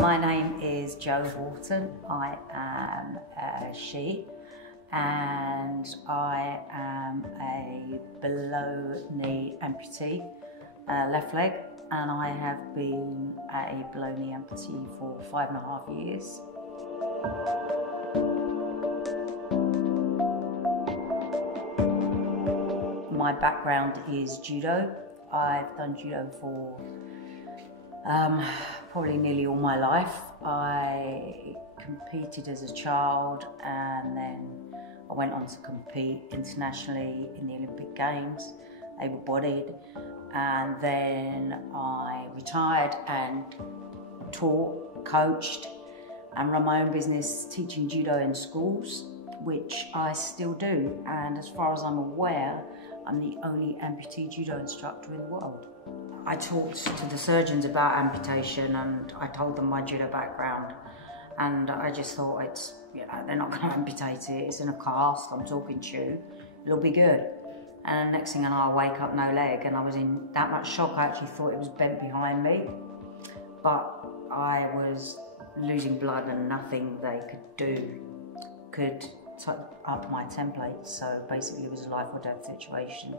My name is Jo Horton. I am a she, and I am a below-knee amputee, left leg, and I have been a below-knee amputee for 5.5 years. My background is judo. I've done judo for probably nearly all my life. I competed as a child, and then I went on to compete internationally in the Olympic Games, able-bodied, and then I retired and taught, coached, and run my own business teaching judo in schools, which I still do. And as far as I'm aware, I'm the only amputee judo instructor in the world. I talked to the surgeons about amputation, and I told them my judo background, and I just thought, it's, you know, they're not going to amputate it, it's in a cast, I'm talking to you, it'll be good. And the next thing I know, I wake up no leg, and I was in that much shock. I actually thought it was bent behind me, but I was losing blood, and nothing they could do could up my template. So basically it was a life or death situation.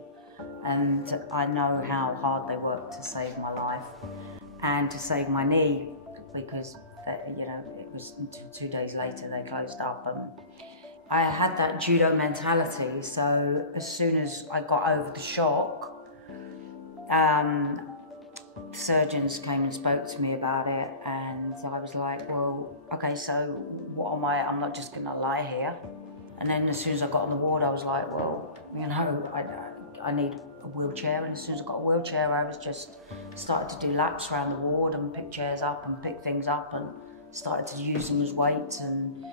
And I know how hard they worked to save my life and to save my knee, because you know, it was 2 days later they closed up. And I had that judo mentality, so as soon as I got over the shock, surgeons came and spoke to me about it, and I was like, well, okay, so what am I? I'm not just gonna lie here. And then as soon as I got on the ward, I was like, well, you know, I need a wheelchair. And as soon as I got a wheelchair, I was just started to do laps around the ward and pick chairs up and pick things up, and started to use them as weights. And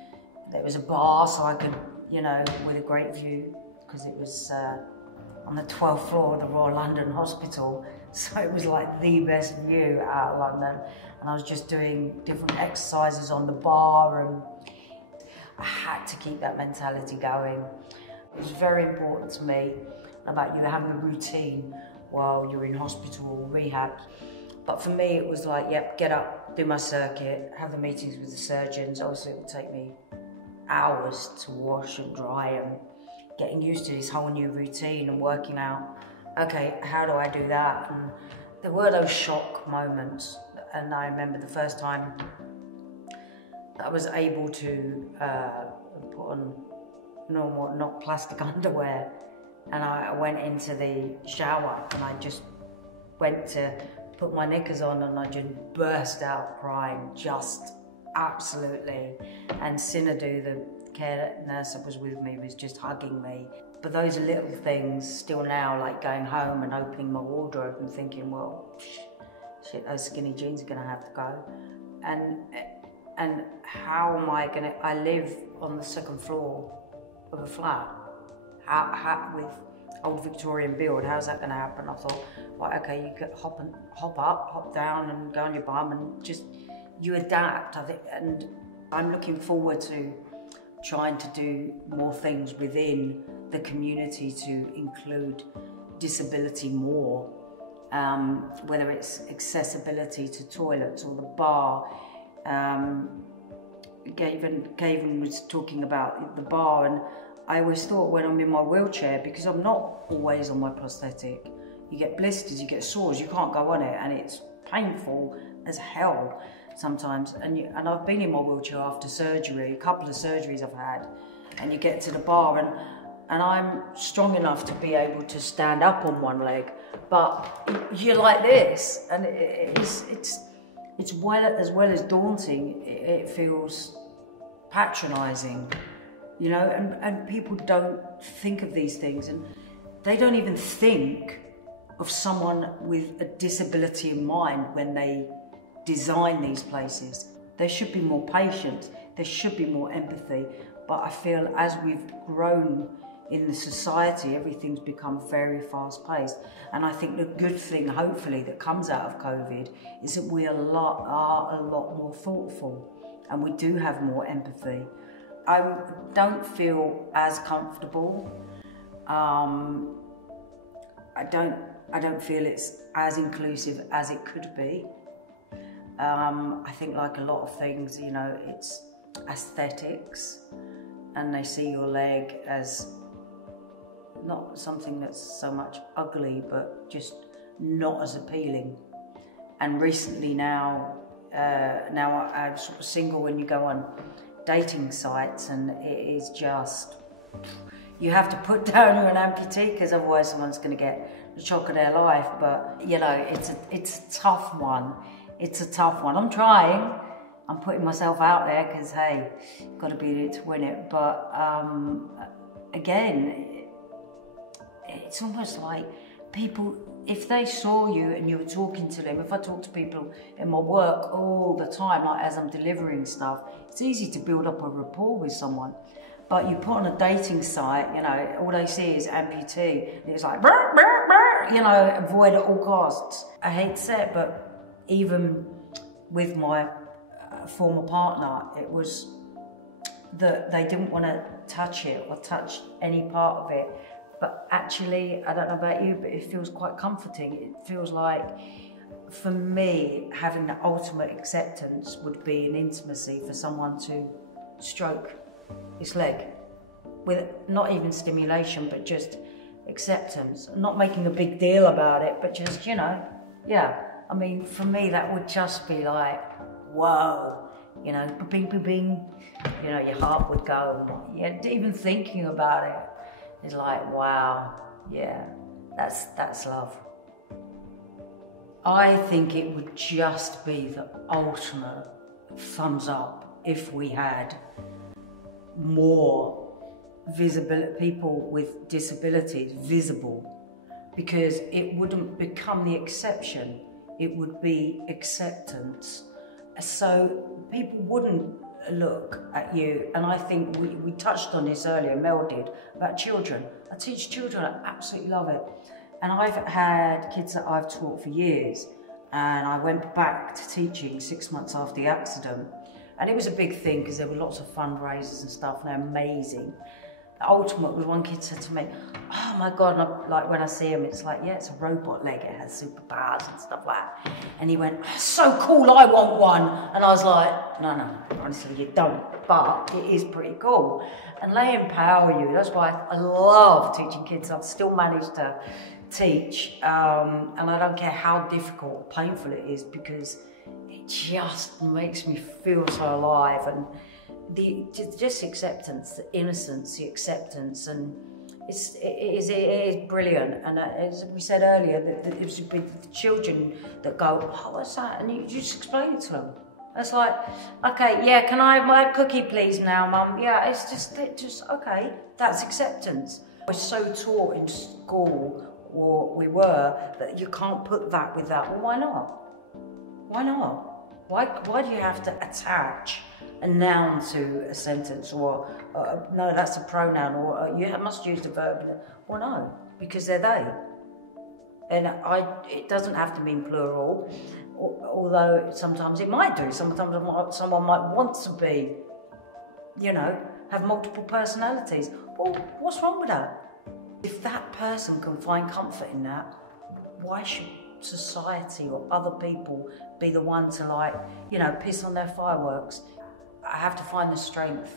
there was a bar, so I could, you know, with a great view, because it was on the 12th floor of the Royal London Hospital. So it was like the best view out of London. And I was just doing different exercises on the bar, and I had to keep that mentality going. It was very important to me about you having a routine while you're in hospital or rehab. But for me, it was like, yep, get up, do my circuit, have the meetings with the surgeons. Obviously, it would take me hours to wash and dry, and getting used to this whole new routine and working out, okay, how do I do that? And there were those shock moments. And I remember the first time I was able to put on normal, not plastic underwear, and I went into the shower, and I just went to put my knickers on, and I just burst out crying, just absolutely. And Sinadu, the care nurse that was with me, was just hugging me. But those are little things still now, like going home and opening my wardrobe and thinking, well, shit, those skinny jeans are gonna have to go. And how am I gonna, I live on the 2nd floor of a flat, with old Victorian build, how's that gonna happen? I thought, right, okay, you could hop up, hop down, and go on your bum, and just, you adapt, I think. And I'm looking forward to trying to do more things within the community to include disability more, whether it's accessibility to toilets or the bar. Gavin was talking about the bar, and I always thought, when I'm in my wheelchair, because I'm not always on my prosthetic, you get blisters, you get sores, you can't go on it, and it's painful as hell sometimes. And I've been in my wheelchair after surgery, a couple of surgeries I've had, and you get to the bar, and I'm strong enough to be able to stand up on one leg, but you're like this, and it's as well as daunting, it feels patronising, you know, and people don't think of these things, and they don't even think of someone with a disability in mind when they design these places. There should be more patience, there should be more empathy, but I feel as we've grown in the society, everything's become very fast-paced. And I think the good thing, hopefully, that comes out of COVID is that we are a lot more thoughtful, and we do have more empathy. I don't feel as comfortable. I don't feel it's as inclusive as it could be. I think like a lot of things, you know, it's aesthetics, and they see your leg as not something that's so much ugly, but just not as appealing. And recently now I'm sort of single when you go on dating sites, and it is just, you have to put down you're an amputee, because otherwise someone's going to get the shock of their life. But you know, it's a tough one. It's a tough one. I'm trying. I'm putting myself out there because, hey, got to be there to win it. But again, it's almost like people, if they saw you and you were talking to them, if I talk to people in my work all the time, like as I'm delivering stuff, it's easy to build up a rapport with someone. But you put on a dating site, you know, all they see is amputee. And it's like, burr, burr, burr, you know, avoid at all costs. I hate to say it, but even with my former partner, it was that they didn't want to touch it or touch any part of it. But actually, I don't know about you, but it feels quite comforting. It feels like, for me, having the ultimate acceptance would be an intimacy for someone to stroke his leg with not even stimulation, but just acceptance. Not making a big deal about it, but just, you know, yeah. I mean, for me, that would just be like, whoa, you know, bing, bing, bing, you know, your heart would go. Yeah, even thinking about it is like, wow, yeah, that's love. I think it would just be the ultimate thumbs up if we had more visible people with disabilities visible, because it wouldn't become the exception. It would be acceptance. So people wouldn't look at you, and I think we touched on this earlier, Mel did, about children. I teach children, I absolutely love it. And I've had kids that I've taught for years, and I went back to teaching 6 months after the accident. And it was a big thing because there were lots of fundraisers and stuff, and they're amazing. The ultimate was, one kid said to me, oh my God, and like when I see him, it's like, yeah, it's a robot leg, it has superpowers and stuff like that. And he went, oh, so cool, I want one. And I was like, no, honestly, you don't, but it is pretty cool. And they empower you. That's why I love teaching kids. I've still managed to teach, and I don't care how difficult or painful it is, because it just makes me feel so alive. And just acceptance, the innocence, the acceptance, and it is brilliant. And as we said earlier, that it should be the children that go, oh, what's that? And you just explain it to them. It's like, okay, yeah, can I have my cookie please now, Mum? Yeah, it's just okay, that's acceptance. We're so taught in school, or we were, that you can't put that with that. Well, why not? Why not? Why do you have to attach a noun to a sentence, or no, that's a pronoun, or you must use the verb? Well, no, because they're they. And it doesn't have to mean plural, although sometimes it might do. Sometimes someone might want to be, you know, have multiple personalities. Well, what's wrong with that? If that person can find comfort in that, why should society or other people be the one to, like, you know, piss on their fireworks? I have to find the strength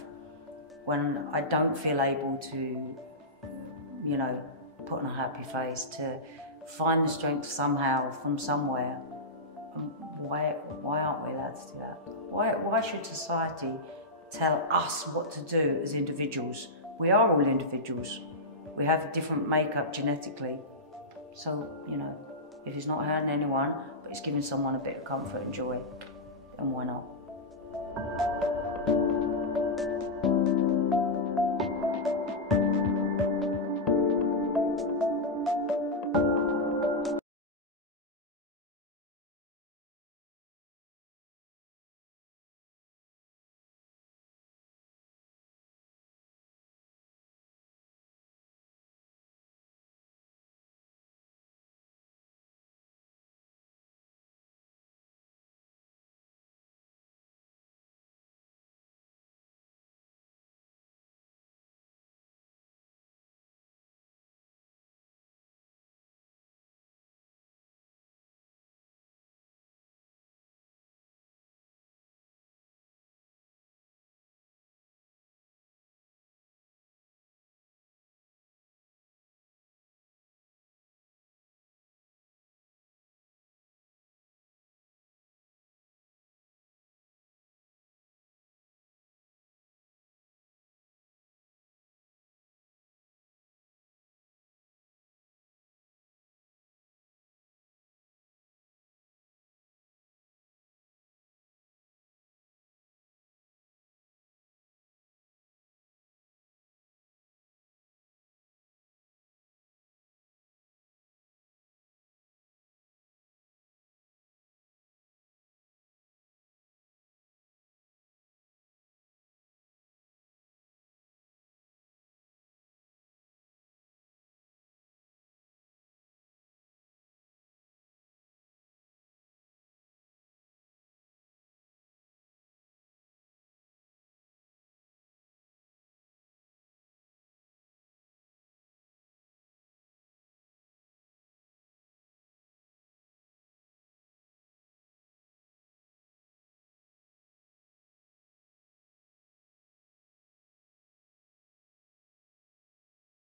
when I don't feel able to, you know, put on a happy face, to find the strength somehow from somewhere. Why aren't we allowed to do that? Why should society tell us what to do as individuals? We are all individuals. We have a different makeup genetically. So, you know, if it's not hurting anyone, but it's giving someone a bit of comfort and joy, then why not?